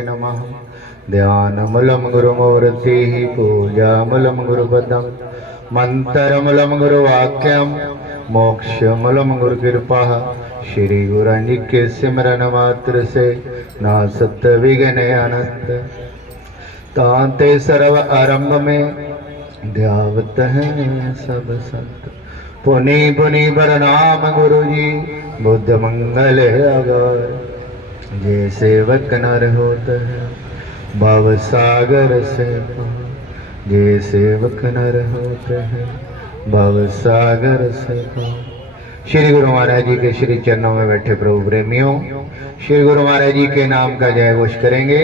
नमः। ध्यानमूलं गुरुमूर्तिः पूजामूलं गुरुपदं मंत्रमूलं गुरुवाक्यं मोक्षमूलं गुरुकृपः। श्री गुरुनि के सिमरन मात्र से नासत विघ्न अनंत। तांते सर्व आरंभ में ध्यावत हैं सब संत। पुनि पुनि प्रणाम गुरु जी बुद्ध मंगल अगार। जे सेवक नर होत है भव सागर से पार। जे सेवक नर होते हैं भव सागर से पार। श्री गुरु महाराज जी के श्री चरणों में बैठे प्रभु प्रेमियों, श्री गुरु महाराज जी के नाम का जय घोष करेंगे।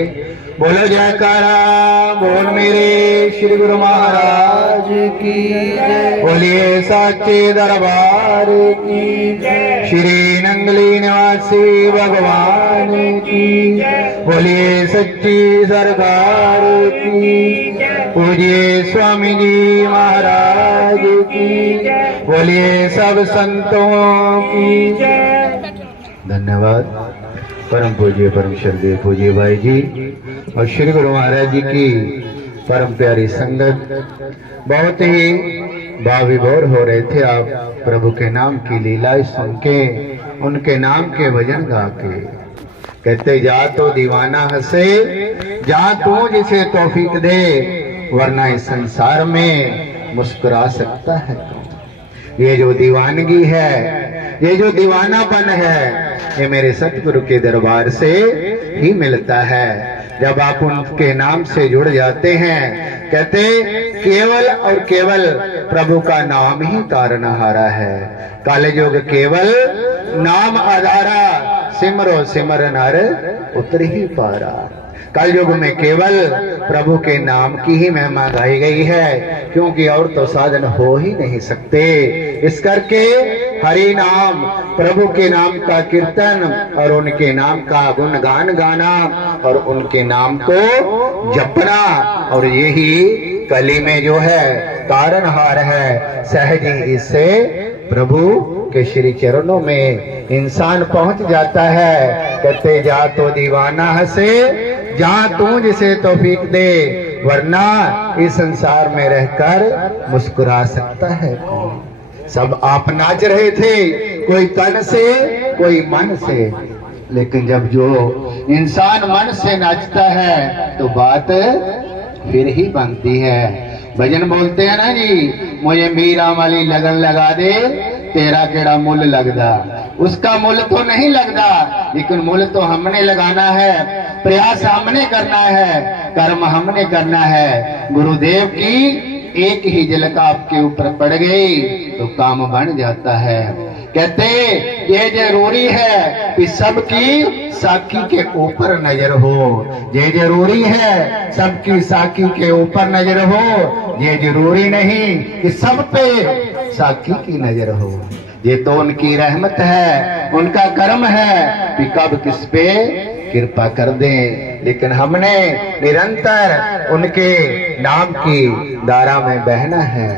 बोलो जयकारा बोल मेरे श्री गुरु महाराज की जय। बोलिए साचे दरबार की जय। श्री नंगली निवासी भगवान की जय। बोलिए सच्ची सरकार की जय। पूजिए स्वामी जी महाराज की जय। बोलिए सब संतों की जय। धन्यवाद। परम पूज्य परम श्रद्धेय पूज्य भाई जी और श्री गुरु महाराज जी की परम प्यारी संगत, बहुत ही भाविभोर हो रहे थे आप प्रभु के नाम की लीलाएं सुन के, उनके नाम के भजन गा के। कहते जा तो दीवाना हंसे, जा तू जिसे तौफीक दे, वरना इस संसार में मुस्कुरा सकता है। ये जो दीवानगी है, ये जो दीवानापन है, ये मेरे सतगुरु के दरबार से ही मिलता है। जब आप उनके नाम से जुड़ जाते हैं, कहते केवल और केवल प्रभु का नाम ही तारनहारा है। काले युग केवल नाम आधारा, सिमरो सिमर नर उतर ही पारा। कल युग में केवल प्रभु के नाम की ही महिमा गाई गई है, क्योंकि और तो साधन हो ही नहीं सकते। इस करके हरि नाम, प्रभु के नाम का कीर्तन और उनके नाम का गुणगान गाना और उनके नाम को जपना, और यही कली में जो है तारनहार है। सहज ही इससे प्रभु के श्री चरणों में इंसान पहुंच जाता है। कहते जा तो दीवाना हंसे, जहां तू जिसे तौफीक दे, वरना इस संसार में रहकर मुस्कुरा सकता है कौन। सब आप नाच रहे थे, कोई तन से कोई मन से, लेकिन जब जो इंसान मन से नाचता है तो बात फिर ही बनती है। भजन बोलते हैं ना जी, मुझे मीरा वाली लगन लगा दे, तेरा केड़ा मूल लगदा। उसका मूल तो नहीं लगता, लेकिन मूल तो हमने लगाना है, प्रयास हमने करना है, कर्म हमने करना है। गुरुदेव की एक ही झलक आपके ऊपर पड़ गई तो काम बन जाता है। कहते ये जरूरी है कि सबकी साकी के ऊपर नजर हो। ये जरूरी है सबकी साकी के ऊपर नजर हो। ये जरूरी नहीं कि सब पे साकी की नजर हो। ये तो उनकी रहमत है, उनका कर्म है कि कब किस पे कृपा कर दें। लेकिन हमने निरंतर उनके नाम की धारा में बहना है।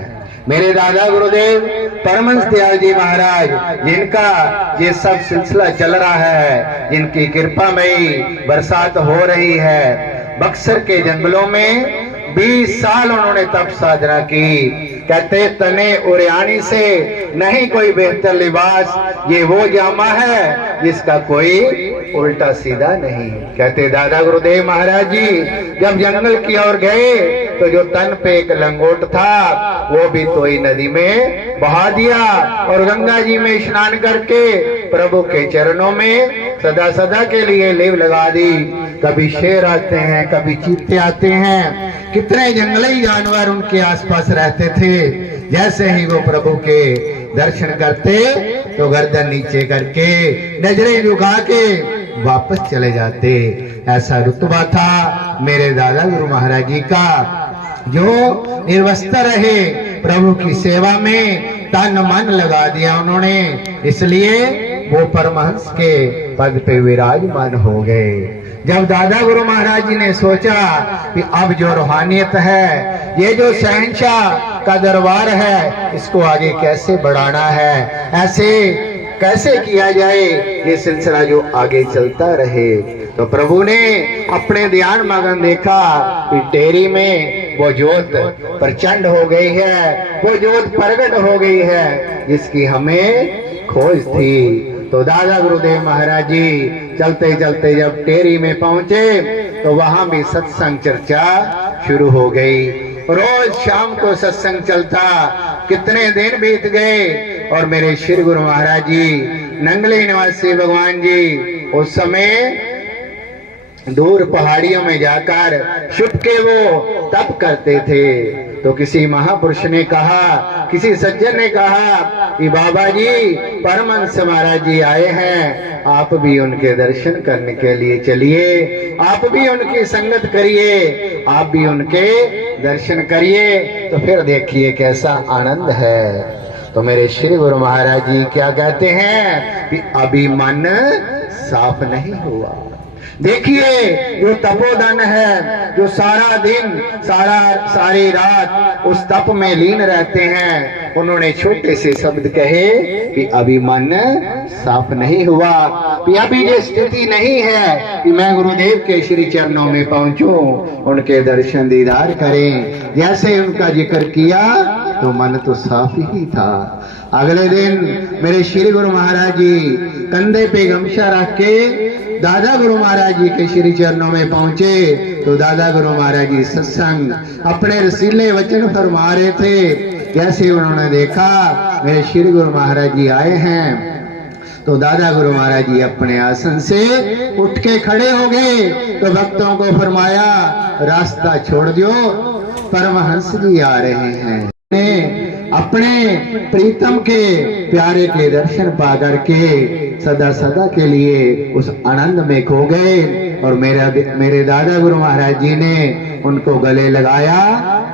मेरे दादा गुरुदेव परमहंस दयाल जी महाराज, जिनका ये सब सिलसिला चल रहा है, जिनकी कृपा में बरसात हो रही है। बक्सर के जंगलों में 20 साल उन्होंने तप साधना की। कहते तने उरियानी से नहीं कोई बेहतर लिबास, ये वो जामा है जिसका कोई उल्टा सीधा नहीं। कहते दादा गुरुदेव महाराज जी जब जंगल की ओर गए तो जो तन पे एक लंगोट था वो भी तोई नदी में बहा दिया, और गंगा जी में स्नान करके प्रभु के चरणों में सदा सदा के लिए लेव लगा दी। कभी शेर आते हैं, कभी चीते आते हैं, कितने जंगली जानवर उनके आसपास रहते थे। जैसे ही वो प्रभु के दर्शन करते तो गर्दन नीचे करके नजरें झुका के वापस चले जाते। ऐसा रुतबा था मेरे दादा गुरु महाराज जी का, जो निर्वस्त्र रहे, प्रभु की सेवा में तन मन लगा दिया उन्होंने, इसलिए वो परमहंस के पद पे विराजमान हो गए। जब दादा गुरु महाराज जी ने सोचा कि अब जो रूहानियत है, ये जो शहंशाह का दरबार है, इसको आगे कैसे बढ़ाना है, ऐसे कैसे किया जाए ये सिलसिला जो आगे चलता रहे। तो प्रभु ने अपने ध्यान मगन देखा कि टेरी में वो ज्योत प्रचंड हो गई है, वो ज्योत प्रकट हो गई है जिसकी हमें खोज थी। तो दादा गुरुदेव महाराज जी चलते चलते जब टेरी में पहुंचे तो वहां भी सत्संग चर्चा शुरू हो गई। रोज शाम को सत्संग चलता। कितने दिन बीत गए और मेरे श्री गुरु महाराज जी नंगली निवासी भगवान जी उस समय दूर पहाड़ियों में जाकर छुप के वो तप करते थे। तो किसी महापुरुष ने कहा, किसी सज्जन ने कहा कि बाबा जी परमहंस महाराज जी आए हैं, आप भी उनके दर्शन करने के लिए चलिए, आप भी उनकी संगत करिए, आप भी उनके दर्शन करिए तो फिर देखिए कैसा आनंद है। तो मेरे श्री गुरु महाराज जी क्या कहते हैं कि अभी मन साफ नहीं हुआ। देखिए जो तपोधन है, जो सारा दिन सारी रात उस तप में लीन रहते हैं, उन्होंने छोटे से शब्द कहे कि अभी मन साफ नहीं हुआ, कि अभी ये स्थिति नहीं है कि मैं गुरुदेव के श्री चरणों में पहुंचूं, उनके दर्शन दीदार करें। जैसे उनका जिक्र किया तो मन तो साफ ही था। अगले दिन मेरे श्री गुरु महाराज जी कंधे पे गमछा रख के दादा गुरु महाराज जी के श्री चरणों में पहुंचे तो दादा गुरु महाराज जी सत्संग अपने रसीले वचन फरमा रहे थे। जैसे उन्होंने देखा मेरे श्री गुरु महाराज जी आए हैं तो दादा गुरु महाराज जी अपने आसन से उठ के खड़े हो गए। तो भक्तों को फरमाया रास्ता छोड़ दो, परमहंस जी आ रहे हैं। अपने प्रीतम के प्यारे के दर्शन पा करके सदा सदा के लिए उस आनंद में खो गए। और मेरे दादा गुरु महाराज जी ने उनको गले लगाया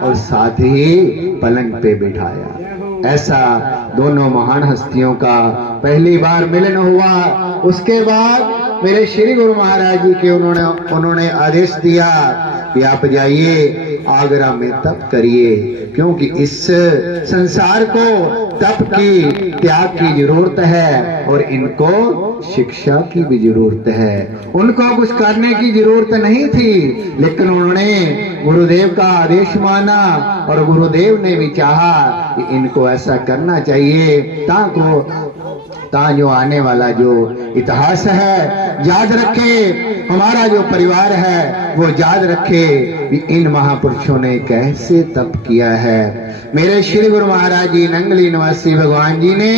और साथ ही पलंग पे बिठाया। ऐसा दोनों महान हस्तियों का पहली बार मिलन हुआ। उसके बाद मेरे श्री गुरु महाराज जी के उन्होंने आदेश दिया कि आप जाइए आगरा में तप करिए, क्योंकि इस संसार को तप की त्याग की जरूरत है और इनको शिक्षा की भी जरूरत है। उनको कुछ करने की जरूरत नहीं थी, लेकिन उन्होंने गुरुदेव का आदेश माना और गुरुदेव ने भी चाहा कि इनको ऐसा करना चाहिए ताकि जो आने वाला जो इतिहास है याद रखे, हमारा जो परिवार है वो याद रखे कि इन महापुरुषों ने कैसे तप किया है। मेरे श्री गुरु महाराज जी नंगली निवासी भगवान जी ने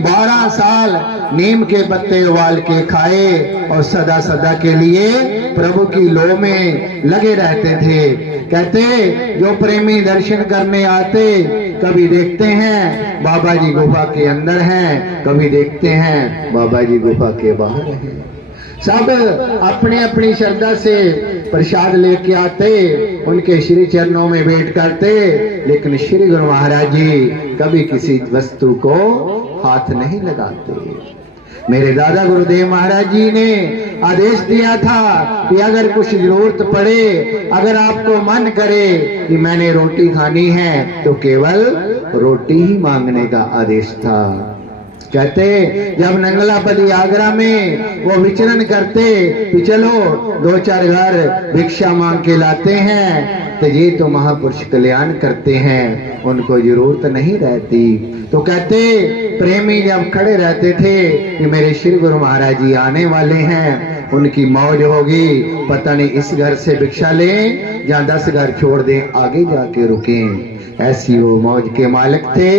12 साल नीम के पत्ते उबाल के खाए और सदा सदा के लिए प्रभु की लो में लगे रहते थे। कहते जो प्रेमी दर्शन करने आते, कभी देखते हैं बाबा जी गुफा के अंदर हैं, कभी देखते हैं बाबा जी गुफा के बाहर हैं। सब अपनी अपनी श्रद्धा से प्रसाद लेके आते, उनके श्री चरणों में भेंट करते, लेकिन श्री गुरु महाराज जी कभी किसी वस्तु को हाथ नहीं लगाते। मेरे दादा गुरुदेव महाराज जी ने आदेश दिया था कि अगर कुछ जरूरत पड़े, अगर आपको मन करे कि मैंने रोटी खानी है, तो केवल रोटी ही मांगने का आदेश था। कहते जब नंगलापदी आगरा में वो विचरण करते कि चलो 2-4 घर भिक्षा मांग के लाते हैं, तो ये तो महापुरुष कल्याण करते हैं, उनको जरूरत नहीं रहती। तो कहते प्रेमी जब खड़े रहते थे कि मेरे श्री गुरु महाराज जी आने वाले हैं, उनकी मौज होगी, पता नहीं इस घर से भिक्षा लें या 10 घर छोड़ दें, आगे जाके रुकें। ऐसी वो मौज के मालिक थे।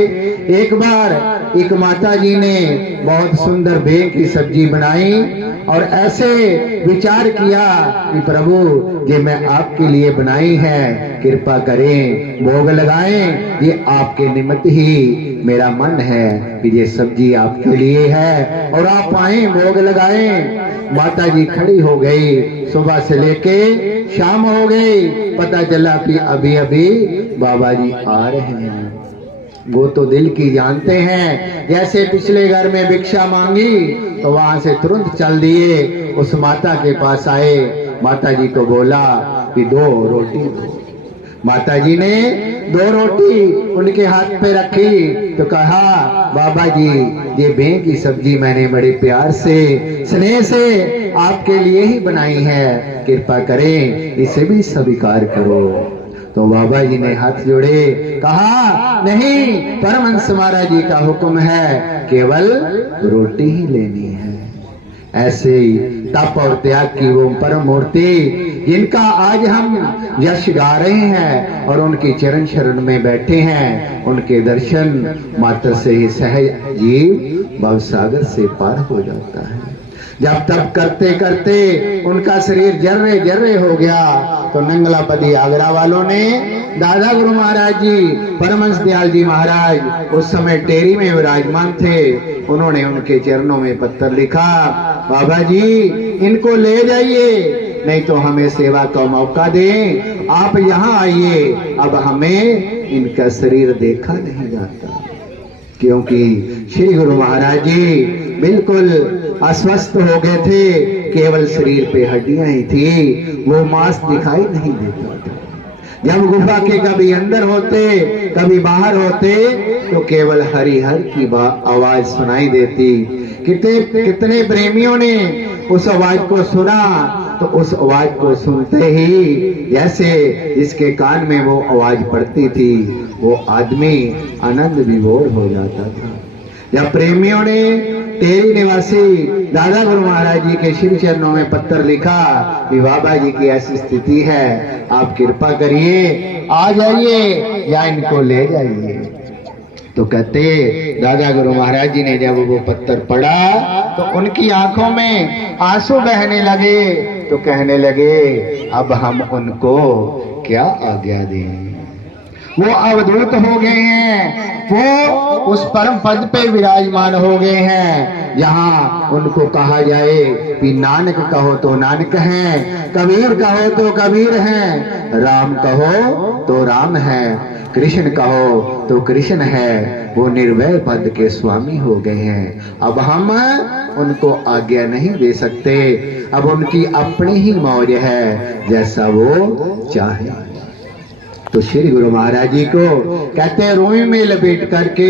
एक बार एक माता जी ने बहुत सुंदर बेग की सब्जी बनाई और ऐसे विचार किया कि प्रभु ये मैं आपके लिए बनाई है, कृपा करें भोग लगाएं, ये आपके निमित्त ही मेरा मन है कि ये सब्जी आपके लिए है और आप आए भोग लगाएं। माता जी खड़ी हो गई, सुबह से लेके शाम हो गई, पता चला कि अभी अभी बाबा जी आ रहे हैं। वो तो दिल की जानते हैं, जैसे पिछले घर में भिक्षा मांगी तो वहां से तुरंत चल दिए, उस माता के पास आए, माता जी को बोला कि 2 रोटी दो। माता जी ने 2 रोटी उनके हाथ पे रखी तो कहा, बाबा जी ये बें की सब्जी मैंने बड़े प्यार से स्नेह से आपके लिए ही बनाई है, कृपा करें इसे भी स्वीकार करो। तो बाबा जी ने हाथ जोड़े, कहा नहीं, परमहंस महाराज जी का हुक्म है, केवल रोटी ही लेनी है। ऐसे ही तप और त्याग की वो परम मूर्ति जिनका आज हम यश गा रहे हैं और उनकी चरण शरण में बैठे हैं, उनके दर्शन मात्र से ही सहज जीव भवसागर से पार हो जाता है। जब तप करते करते उनका शरीर जर्रे जर्रे हो गया तो नंगलापति आगरा वालों ने दादा गुरु महाराज जी, परमहंस दयाल जी महाराज उस समय टेरी में विराजमान थे, उन्होंने उनके चरणों में पत्र लिखा, बाबा जी इनको ले जाइए, नहीं तो हमें सेवा का मौका दें, आप यहाँ आइए, अब हमें इनका शरीर देखा नहीं जाता। क्योंकि श्री गुरु महाराज जी बिल्कुल अस्वस्थ हो गए थे, केवल शरीर पे हड्डियां ही थी, वो मांस दिखाई नहीं देता था। जब गुफा के कभी अंदर होते कभी बाहर होते तो केवल हरिहर की आवाज सुनाई देती। कितने प्रेमियों ने उस आवाज को सुना, तो उस आवाज को सुनते ही जैसे जिसके कान में वो आवाज पड़ती थी वो आदमी आनंद विभोर हो जाता था। जब प्रेमियों ने टेरी निवासी दादा गुरु महाराज जी के श्री चरणों में पत्र लिखा कि बाबा जी की ऐसी स्थिति है, आप कृपा करिए आ जाइए या इनको ले जाइए, तो कहते दादा गुरु महाराज जी ने जब वो पत्र पढ़ा तो उनकी आंखों में आंसू बहने लगे, तो कहने लगे अब हम उनको क्या आज्ञा दें। वो अवधूत हो गए हैं, वो उस परम पद पे विराजमान हो गए हैं जहां उनको कहा जाए कि नानक कहो तो नानक हैं, कबीर कहो तो कबीर हैं, राम कहो तो राम है, कृष्ण कहो तो कृष्ण है, वो निर्भय पद के स्वामी हो गए हैं। अब हम उनको आज्ञा नहीं दे सकते, अब उनकी अपनी ही मौज है, जैसा वो चाहे। तो श्री गुरु महाराज जी को कहते हैं रूई में लपेट करके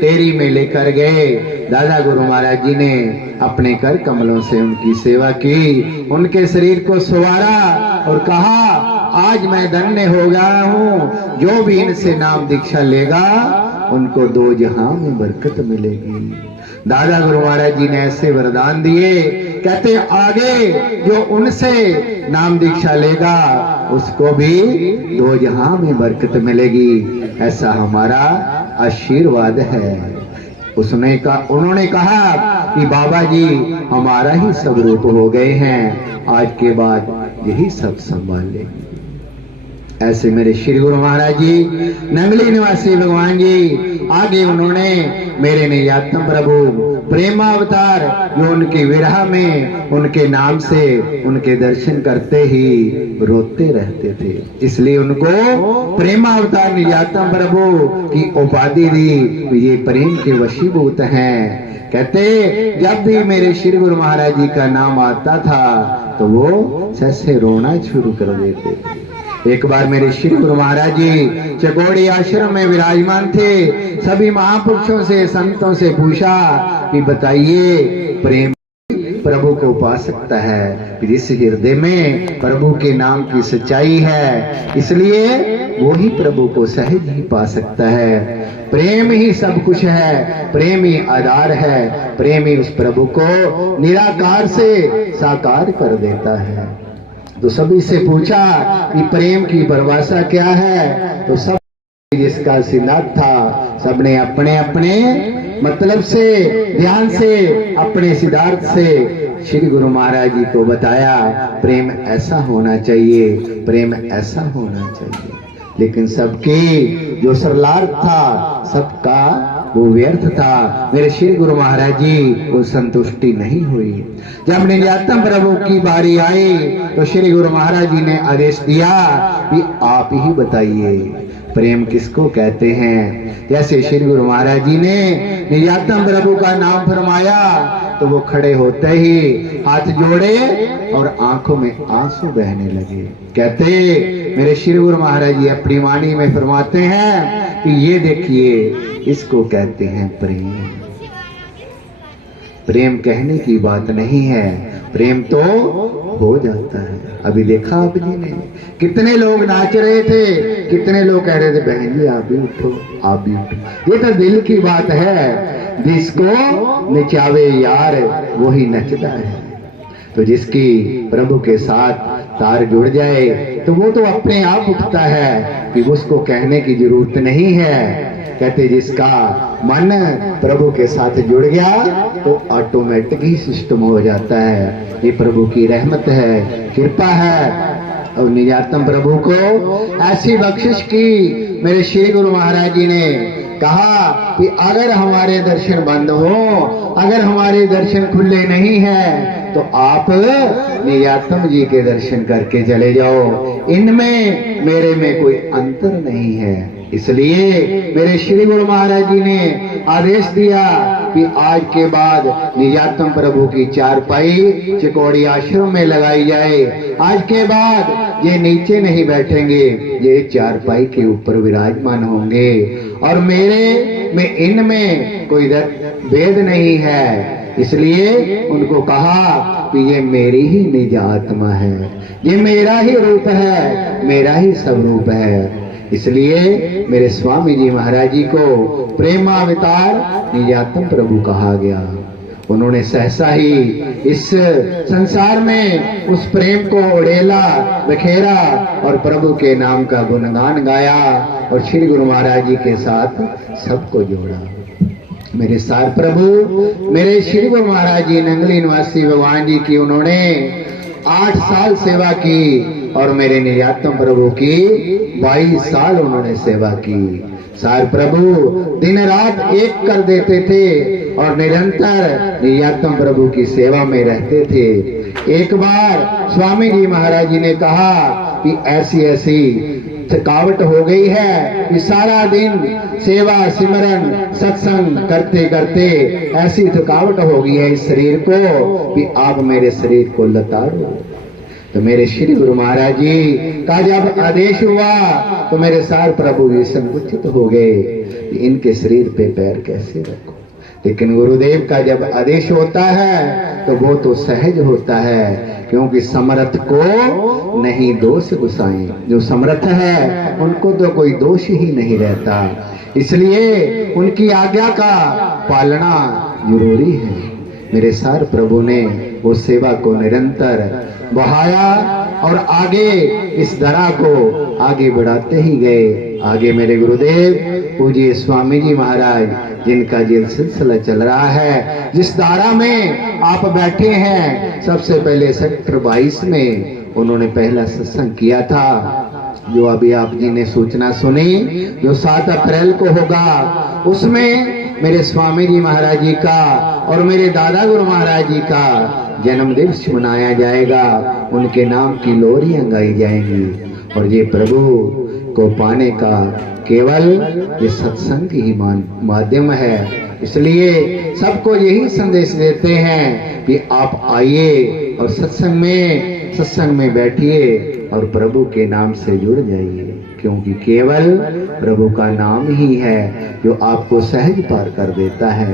टेरी में लेकर गए। दादा गुरु महाराज जी ने अपने कर कमलों से उनकी सेवा की, उनके शरीर को संवारा और कहा आज मैं धन्य हो गया हूँ, जो भी इनसे नाम दीक्षा लेगा उनको 2 जहां में बरकत मिलेगी। दादा गुरु महाराज जी ने ऐसे वरदान दिए, कहते आगे जो उनसे नाम दीक्षा लेगा उसको भी 2 जहां में बरकत मिलेगी, ऐसा हमारा आशीर्वाद है। उन्होंने कहा कि बाबा जी हमारा ही सब रूप हो गए हैं, आज के बाद यही सब संभाल लेंगे। ऐसे मेरे श्री गुरु महाराज जी नंगली निवासी भगवान जी आगे उन्होंने मेरे निजातम प्रभु प्रेमावतार जो उनकी विरह में उनके नाम से उनके दर्शन करते ही रोते रहते थे, इसलिए उनको प्रेमावतार निजातम प्रभु की उपाधि दी। ये प्रेम के वशीभूत हैं। कहते जब भी मेरे श्री गुरु महाराज जी का नाम आता था तो वो सैसे रोना शुरू कर देते थे। एक बार मेरे श्री गुरु महाराज जी चकोड़ी आश्रम में विराजमान थे, सभी महापुरुषों से संतों से पूछा कि बताइए प्रेम प्रभु को पा सकता है, जिस हृदय में प्रभु के नाम की सच्चाई है, इसलिए वो ही प्रभु को सहज ही पा सकता है। प्रेम ही सब कुछ है, प्रेम ही आधार है, प्रेम ही उस प्रभु को निराकार से साकार कर देता है। तो सभी से पूछा कि प्रेम की परिभाषा क्या है, तो सब जिसका सिद्धांत था सबने अपने अपने मतलब से ध्यान से अपने सिद्धांत से श्री गुरु महाराज जी को बताया प्रेम ऐसा होना चाहिए, प्रेम ऐसा होना चाहिए। लेकिन सबकी जो सरलार्थ था सबका वो व्यर्थ था। मेरे श्री गुरु महाराज जी को संतुष्टि नहीं हुई। जब निजातम प्रभु की बारी आई तो श्री गुरु महाराज जी ने आदेश दिया कि आप ही बताइए प्रेम किसको कहते हैं। जैसे श्री गुरु महाराज जी ने निजातम प्रभु का नाम फरमाया तो वो खड़े होते ही हाथ जोड़े और आंखों में आंसू बहने लगे। कहते मेरे श्री गुरु महाराज जी अपनी वाणी में फरमाते हैं कि ये देखिए, इसको कहते हैं प्रेम। प्रेम कहने की बात नहीं है, प्रेम तो हो जाता है। अभी देखा आप जी ने, कितने लोग नाच रहे थे, कितने लोग कह रहे थे बहन जी आप भी उठो, आप भी उठो। ये तो दिल की बात है, जिसको नचावे यार वही नचता है। तो जिसकी प्रभु के साथ तार जुड़ जाए तो वो तो अपने आप उठता है, कि उसको कहने की जरूरत नहीं है। कहते जिसका मन प्रभु के साथ जुड़ गया तो ऑटोमेटिक ही सिस्टम हो जाता है। ये प्रभु की रहमत है, कृपा है। और निजातम प्रभु को ऐसी बख्शिश की मेरे श्री गुरु महाराज जी ने कहा कि अगर हमारे दर्शन बंद हो, अगर हमारे दर्शन खुले नहीं है, तो आप निजातम जी के दर्शन करके चले जाओ। इनमें मेरे में कोई अंतर नहीं है। इसलिए मेरे श्री गुरु महाराज जी ने आदेश दिया कि आज के बाद निजातम प्रभु की चारपाई चिकोड़ी आश्रम में लगाई जाए। आज के बाद ये नीचे नहीं बैठेंगे, ये चारपाई के ऊपर विराजमान होंगे। और मेरे में इनमें कोई भेद नहीं है। इसलिए उनको कहा कि ये मेरी ही निज आत्मा है, ये मेरा ही रूप है, मेरा ही स्वरूप है। इसलिए मेरे स्वामी जी महाराज जी को प्रेमावतार निजातम प्रभु कहा गया। उन्होंने सहसा ही इस संसार में उस प्रेम को उड़ेला, बखेरा और प्रभु के नाम का गुणगान गाया और श्री गुरु महाराज जी के साथ सबको जोड़ा। मेरे सार प्रभु मेरे श्री गुरु महाराज जी नंगली निवासी भगवान जी की उन्होंने 8 साल सेवा की और मेरे निजातम प्रभु की 22 साल उन्होंने सेवा की। सार प्रभु दिन रात एक कर देते थे और निरंतर निजातम प्रभु की सेवा में रहते थे। एक बार स्वामी जी महाराज जी ने कहा कि ऐसी ऐसी थकावट हो गई है कि सारा दिन सेवा सिमरन सत्संग करते करते ऐसी थकावट हो गई है इस शरीर को कि आप मेरे शरीर को लताड़ो। तो मेरे श्री गुरु महाराज जी का जब आदेश हुआ तो मेरे सार प्रभु भी संकुचित हो गए कि इनके शरीर पे पैर कैसे रखो। लेकिन गुरुदेव का जब आदेश होता है तो वो तो सहज होता है, क्योंकि समर्थ को नहीं दोष गुसाएं। जो समर्थ है उनको तो कोई दोष ही नहीं रहता, इसलिए उनकी आज्ञा का पालना जरूरी है। मेरे सार प्रभु ने वो सेवा को निरंतर बढ़ाया और आगे इस धरा को आगे बढ़ाते ही गए। आगे मेरे गुरुदेव पूज्य स्वामी जी महाराज जिनका जिन सिलसिला चल रहा है, जिस धारा में आप बैठे हैं, सबसे पहले सेक्टर 22 में उन्होंने पहला सत्संग किया था, जो अभी आप जी ने सूचना सुनी, जो 7 अप्रैल को होगा। उसमें मेरे स्वामी जी महाराज जी का और मेरे दादा गुरु महाराज जी का जन्म दिवस मनाया जाएगा। उनके नाम की लोरियां गाई जाएंगी और ये प्रभु को पाने का केवल ये सत्संग ही माध्यम है। इसलिए सबको यही संदेश देते हैं कि आप आइए और सत्संग में बैठिए और प्रभु के नाम से जुड़ जाइए, क्योंकि केवल प्रभु का नाम ही है जो आपको सहज पार कर देता है।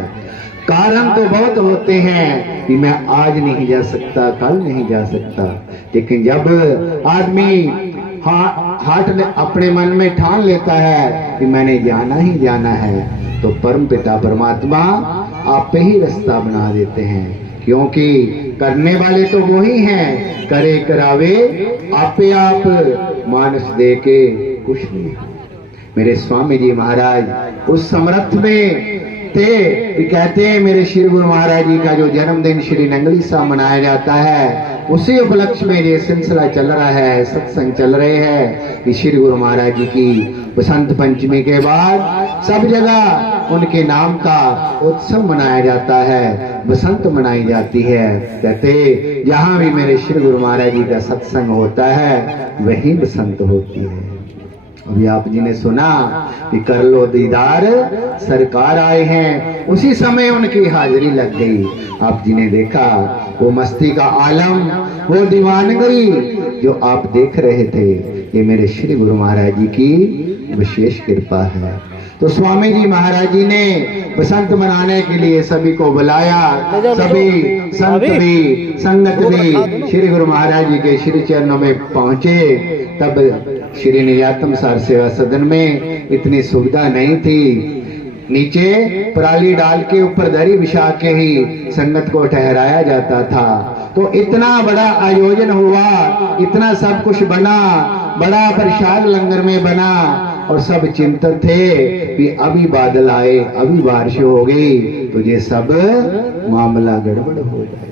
कारण तो बहुत होते हैं कि मैं आज नहीं जा सकता, कल नहीं जा सकता, लेकिन जब आदमी हाट अपने मन में ठान लेता है कि मैंने जाना ही जाना है, तो परम पिता परमात्मा आप पे ही रास्ता बना देते हैं, क्योंकि करने वाले तो वो ही हैं, करे करावे आपे आप, मानस दे के कुछ नहीं। मेरे स्वामी जी महाराज उस समर्थ में थे कि कहते हैं मेरे श्री गुरु महाराज जी का जो जन्मदिन श्री नंगली सा मनाया जाता है, उसी उपलक्ष्य में ये सिलसिला चल रहा है, सत्संग चल रहे हैं कि श्री गुरु महाराज जी की बसंत पंचमी के बाद सब जगह उनके नाम का उत्सव मनाया जाता है, बसंत मनाई जाती है। कहते जहां भी मेरे श्री गुरु महाराज जी का सत्संग होता है वही बसंत होती है। अभी आप जी ने सुना कि कर लो दीदार सरकार आए हैं, उसी समय उनकी हाजिरी लग गई। आप जी ने देखा वो मस्ती का आलम, वो दीवानगी जो आप देख रहे थे, ये मेरे श्री गुरु महाराज जी की विशेष कृपा है। तो स्वामी जी महाराज जी ने बसंत मनाने के लिए सभी को बुलाया। सभी संत भी, संगत भी श्री गुरु महाराज जी के श्री चरणों में पहुंचे। तब श्री निर्यातम सार सेवा सदन में इतनी सुविधा नहीं थी, नीचे पराली डाल के ऊपर दरी बिछा के ही संगत को ठहराया जाता था। तो इतना बड़ा आयोजन हुआ, इतना सब कुछ बना, बड़ा प्रसाद लंगर में बना और सब चिंतित थे कि अभी बादल आए, अभी बारिश हो गई तो ये सब मामला गड़बड़ हो जाएगा।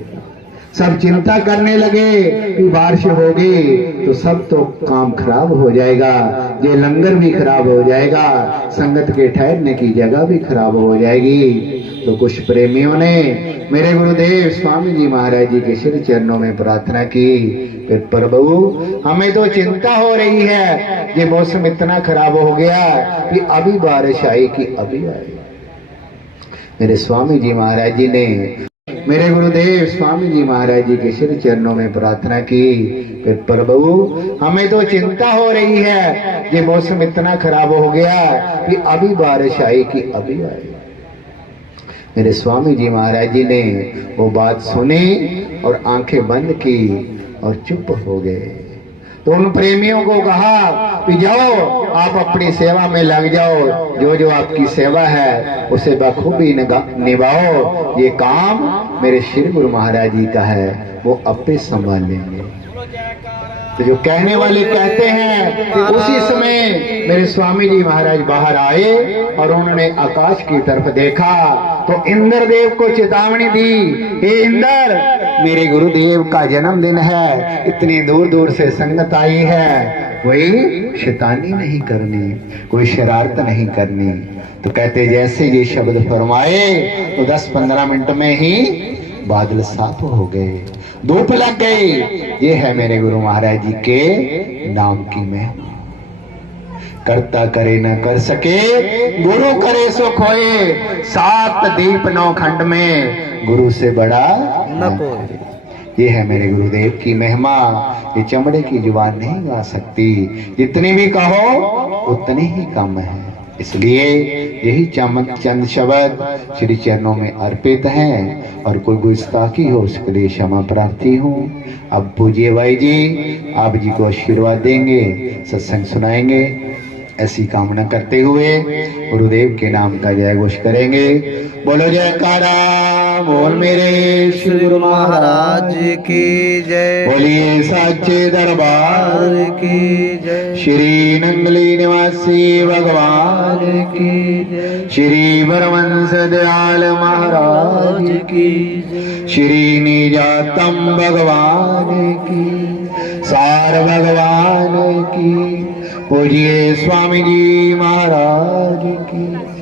सब चिंता करने लगे कि बारिश होगी तो सब तो काम खराब हो जाएगा, ये लंगर भी खराब हो जाएगा, संगत के ठहरने की जगह भी खराब हो जाएगी। तो कुछ प्रेमियों ने मेरे गुरुदेव स्वामी जी महाराज जी के श्री चरणों में प्रार्थना की, फिर प्रभु हमें तो चिंता हो रही है, ये मौसम इतना खराब हो गया कि अभी बारिश आई कि अभी आई। मेरे स्वामी जी महाराज जी ने मेरे गुरुदेव स्वामी जी महाराज जी के श्री चरणों में प्रार्थना की, फिर प्रभु हमें तो चिंता हो रही है, ये मौसम इतना खराब हो गया कि अभी बारिश आई कि अभी आई। मेरे स्वामी जी महाराज जी ने वो बात सुनी और आंखें बंद की और चुप हो गए। तो उन प्रेमियों को कहा कि जाओ आप अपनी सेवा में लग जाओ, जो जो आपकी सेवा है उसे बखूबी निभाओ, ये काम मेरे श्री गुरु महाराज जी का है, वो अपने संभाल लेंगे। तो जो कहने वाले कहते हैं, उसी समय मेरे स्वामी जी महाराज बाहर आए और उन्होंने आकाश की तरफ देखा तो इंद्रदेव को चेतावनी दी, हे इंद्र, मेरे गुरुदेव का जन्मदिन है, इतनी दूर दूर से संगत आई है, कोई शैतानी नहीं करनी, कोई शरारत नहीं करनी। तो कहते जैसे ये शब्द फरमाए तो 10-15 मिनट में ही बादल साफ हो गए, धूप लग गई। ये है मेरे गुरु महाराज जी के नाम की महिमा। करता करे न कर सके, गुरु करे सो खोए, 7 दीप 9 खंड में गुरु से बड़ा न कोई। ये है मेरे गुरुदेव की महिमा, ये चमड़े की जुबान नहीं गा सकती, जितनी भी कहो उतनी ही कम है। इसलिए यही चंद शब्द श्री चरणों में अर्पित हैं और कोई गुस्ताखी हो उसके लिए क्षमा प्रार्थी हूँ। अब पूज्य भाई जी आप जी को आशीर्वाद देंगे, सत्संग सुनाएंगे, ऐसी कामना करते हुए गुरुदेव के नाम का जय घोष करेंगे। बोलो जयकारा बोल मेरे श्री गुरु महाराज की जय। बोलिए सच्चे दरबार की जय। श्री नंगली निवासी भगवान की जय। श्री वरवंश दयाल महाराज की जय। श्री निजातम भगवान की, सार भगवान की, पूजिए स्वामी जी महाराज की।